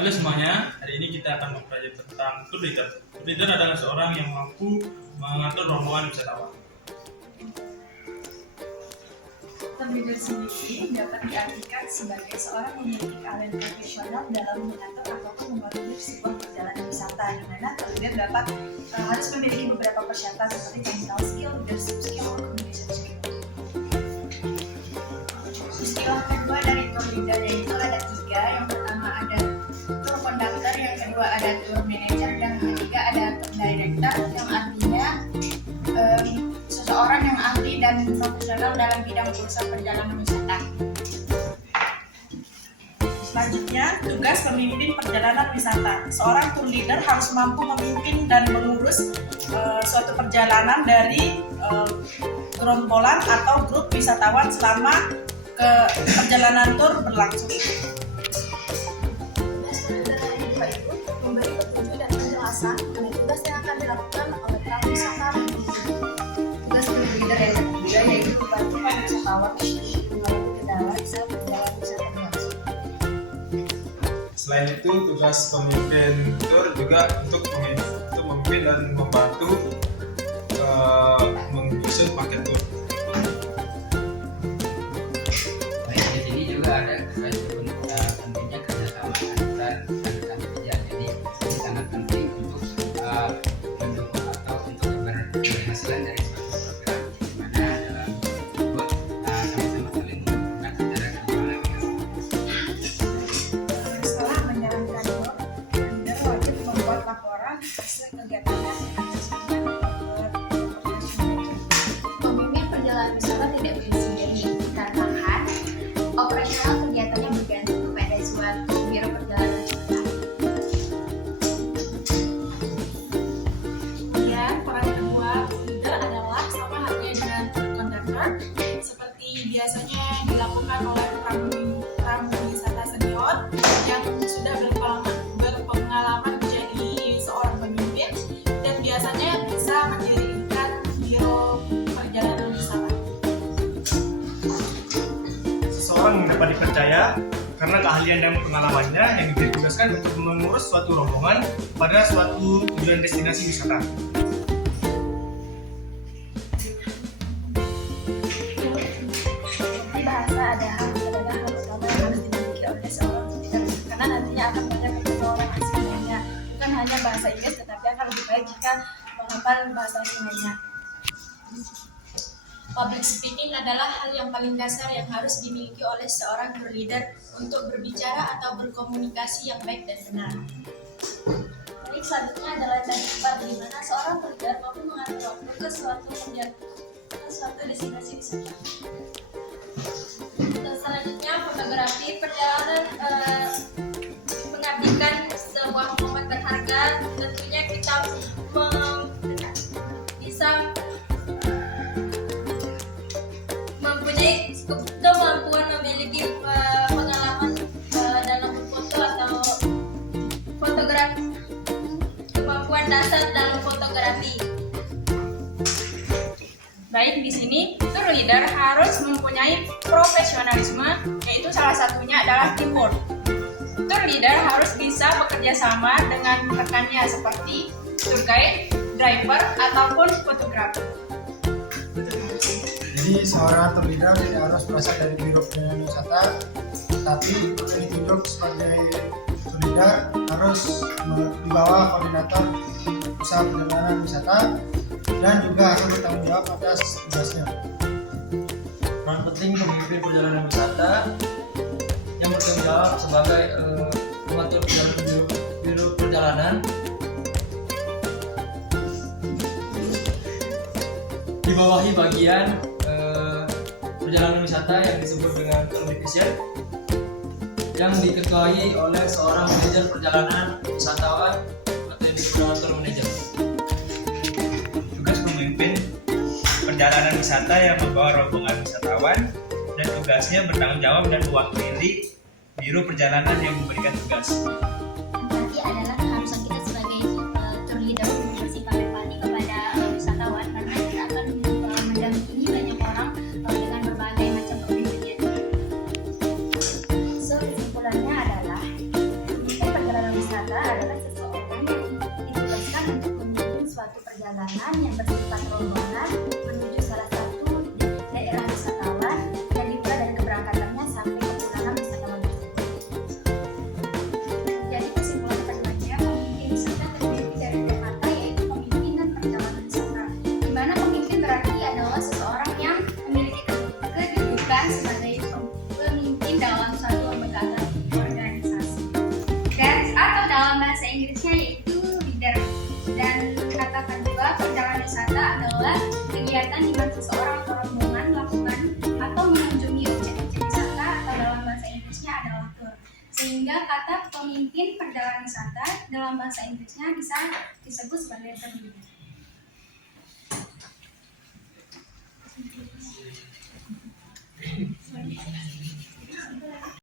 Halo semuanya, hari ini kita akan mempelajari tentang tour leader. Tour leader adalah seorang yang mampu mengatur rombongan wisatawan. Tour leader sendiri dapat diartikan sebagai seorang yang memiliki keahlian profesional dalam mengatur ataupun mengoordinir sebuah perjalanan wisata, di mana tour leader dapat harus memiliki beberapa persyaratan seperti technical skill, leadership skill, communication skill. Istilah kedua dari tour leader yaitu ada tiga. Yang pertama ada tour conductor, yang kedua ada tour manager, dan yang ketiga ada tour director, yang artinya seseorang yang ahli dan profesional dalam bidang urusan perjalanan wisata. Selanjutnya, tugas pemimpin perjalanan wisata. Seorang tour leader harus mampu memimpin dan mengurus suatu perjalanan dari gerombolan atau grup wisatawan selama perjalanan tour berlangsung. Tugas leader yang kedua itu memberi petunjuk dan penjelasan mengenai tugas yang akan dilakukan oleh para wisatawan. Tugas leader yang ketiga yaitu membantu para wisatawan mengalami kendala saat perjalanan wisata berlangsung. Selain itu, tugas pemimpin tour juga untuk memimpin dan membantu menyusun paket tour. Baik, di sini juga ada pentingnya kerjasama antar rekan kerja. Jadi ini sangat penting untuk mendukung atau untuk keberhasilan dari suatu program di mana tersebut sama-sama saling menguntungkan secara keseluruhan. Setelah menjalankan tour, leader wajib membuat laporan hasil kegiatannya. Pemimpin perjalanan wisata tidak bisa sendiri dikarenakan operasional kegiatannya bergantung kepada suatu biro perjalanan wisata. Kemudian peran kedua leader adalah sama halnya dengan konduktor, seperti biasanya dilakukan oleh pramu wisata senior yang sudah berpengalaman menjadi seorang pemimpin dan biasanya bisa mendirikan biro perjalanan wisata. Seseorang yang dapat dipercaya karena keahlian dan pengalamannya yang ditugaskan untuk mengurus suatu rombongan pada suatu tujuan destinasi wisata. Di bahasa ada hal utama yang harus dimiliki oleh seorang leader, karena nantinya akan banyak orang asing lainnya. Bukan hanya bahasa Inggris, tetapi akan lebih baik jika menghafal bahasa asing lainnya. Public speaking adalah hal yang paling dasar yang harus dimiliki oleh seorang tour leader untuk berbicara atau berkomunikasi yang baik dan benar. Baik, selanjutnya adalah teknik bar, di mana seorang tour leader mampu mengatur waktu ke suatu destinasi wisata. Dan selanjutnya fotografi perjalanan mengabdikan sebuah momen berharga. Tentunya kita bisa mempunyai kemampuan memiliki pengalaman dalam berfoto atau fotografi, kemampuan dasar dalam fotografi. Baik, di sini tour leader harus mempunyai profesionalisme, yaitu salah satunya adalah teamwork. Tour leader harus bisa bekerja sama dengan rekannya seperti tour guide, driver, ataupun fotografer. Jadi seorang tour leader tidak harus berasal dari biro perjalanan wisata, tapi untuk ditunjuk sebagai tour leader harus di bawah koordinator usaha perjalanan wisata dan juga harus bertanggung jawab atas tugasnya. Peran penting pemimpin perjalanan wisata yang bertanggung jawab sebagai pengatur biro perjalanan dibawahi bagian perjalanan wisata yang disebut dengan tour division yang diketuai oleh seorang manajer perjalanan wisatawan atau yang disebut dengan tour manager. Tugas pemimpin perjalanan wisata yang membawa rombongan wisatawan dan tugasnya bertanggung jawab dan mewakili biro perjalanan yang memberikan tugas. Berarti adalah keharusan kita sebagai tour leader untuk bersikap empati kepada wisatawan, karena kita akan mendampingi banyak orang dengan berbagai macam kepribadian. So, kesimpulannya adalah pemimpin perjalanan perjalanan yang bersifat rombongan menuju salah satu daerah wisatawan dan dimulai dari keberangkatannya sampai kepulangan wisatawan tersebut. Jadi kesimpulan keduanya, pemimpin wisata terdiri dari dua kata, yaitu pemimpin dan perjalanan wisata. Di mana pemimpin berarti adalah seseorang yang memiliki kedudukan sebagai pemimpin dalam suatu lembaga organisasi. Dan atau dalam bahasa Inggrisnya yaitu leader. Dan kata kedua, perjalanan wisata adalah kegiatan di mana seseorang atau rombongan melakukan atau mengunjungi objek-objek wisata, atau dalam bahasa Inggrisnya adalah tour. Sehingga kata pemimpin perjalanan wisata dalam bahasa Inggrisnya bisa disebut sebagai tour leader.